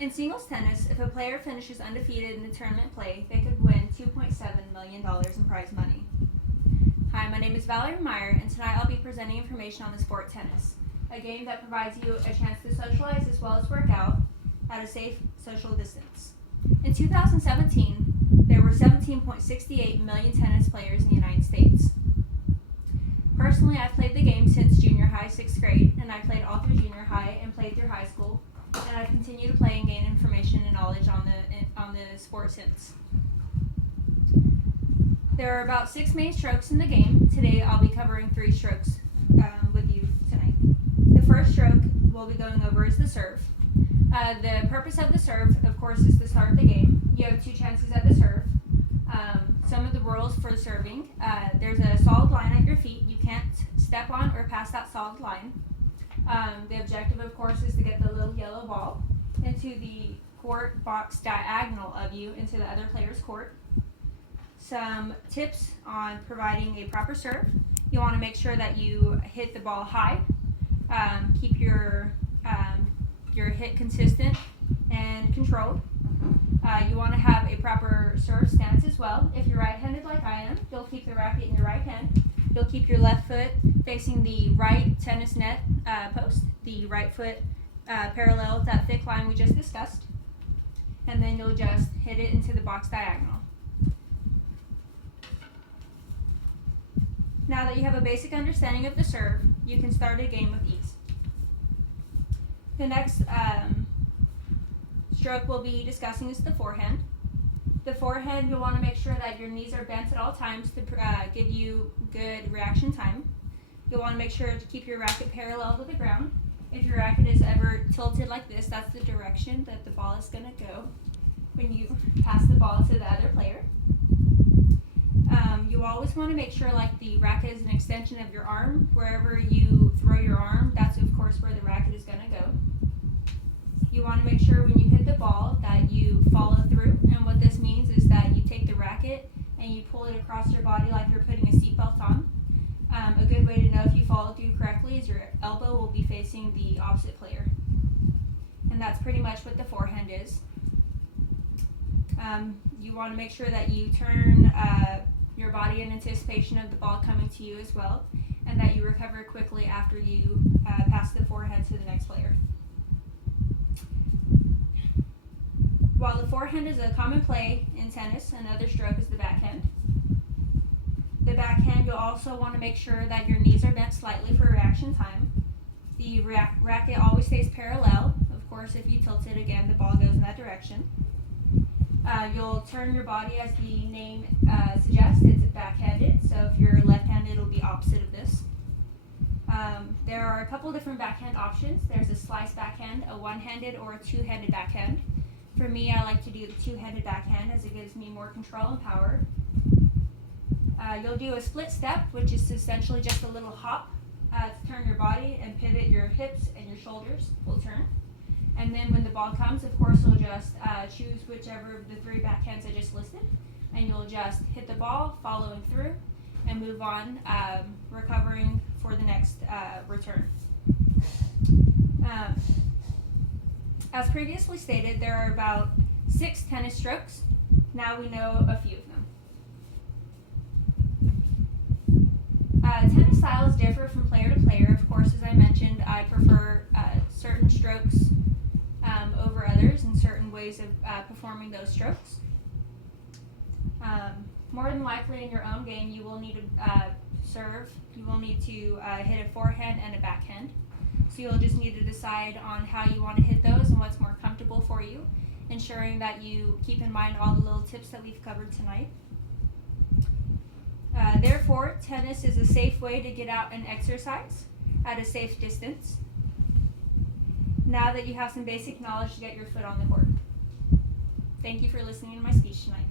In singles tennis, if a player finishes undefeated in the tournament play, they could win $2.7 million in prize money. Hi, my name is Valerie Meyer, and tonight I'll be presenting information on the sport tennis, a game that provides you a chance to socialize as well as work out at a safe social distance. In 2017, there were 17.68 million tennis players in the United States. Personally, I've played the game since junior high, 6th grade, and I played all through junior high and played through high school, and I've continued to play and gain information and knowledge on the sport since. There are about 6 main strokes in the game. Today I'll be covering 3 strokes with you tonight. The first stroke we'll be going over is the serve. The purpose of the serve, of course, is to start the game. You have 2 chances at the serve. Some of the rules for serving, there's a solid line at your feet. You can't step on or pass that solid line. The objective, of course, is to get the little yellow ball into the court box diagonal of you into the other player's court. Some tips on providing a proper serve. You want to make sure that you hit the ball high. Keep your hit consistent and controlled. You want to have a proper serve stance as well. If you're right-handed like I am, you'll keep the racket in your right hand. You'll keep your left foot facing the right tennis net post, the right foot parallel with that thick line we just discussed, and then you'll just hit it into the box diagonal. Now that you have a basic understanding of the serve, you can start a game with ease. The next stroke we'll be discussing is the forehand. The forehand, you'll want to make sure that your knees are bent at all times to give you good reaction time. You'll want to make sure to keep your racket parallel to the ground. If your racket is ever tilted like this, that's the direction that the ball is going to go when you pass the ball to the other player. You always want to make sure like the racket is an extension of your arm. Wherever you throw your arm, that's of course where the racket is going to go. You want to make sure when you hit the ball that you follow through, and what this means is that you take the racket and you pull it across your body like you're putting a seatbelt on. A good way to know if you follow through correctly is your elbow will be facing the opposite player. And that's pretty much what the forehand is. You want to make sure that you turn your body in anticipation of the ball coming to you as well, and that you recover quickly after you pass the forehand to the next player. While the forehand is a common play in tennis, another stroke is the backhand. The backhand, you'll also want to make sure that your knees are bent slightly for reaction time. The racket always stays parallel. Of course, if you tilt it again, the ball goes in that direction. You'll turn your body as the name suggests. It's backhanded, so if you're left-handed, it'll be opposite of this. There are a couple different backhand options. There's a slice backhand, a one-handed, or a two-handed backhand. For me, I like to do the two-handed backhand as it gives me more control and power. You'll do a split step, which is essentially just a little hop to turn your body and pivot your hips and your shoulders will turn. And then when the ball comes, of course, you'll just choose whichever of the 3 backhands I just listed, and you'll just hit the ball, following through, and move on, recovering for the next return. As previously stated, there are about 6 tennis strokes. Now we know a few of them. Tennis styles differ from player to player. Of course, as I mentioned, I prefer certain strokes over others and certain ways of performing those strokes. More than likely in your own game, you will need to serve. You will need to hit a forehand and a backhand. So you'll just need to decide on how you want to hit those and what's more comfortable for you, ensuring that you keep in mind all the little tips that we've covered tonight. Therefore, tennis is a safe way to get out and exercise at a safe distance. Now that you have some basic knowledge to get your foot on the court. Thank you for listening to my speech tonight.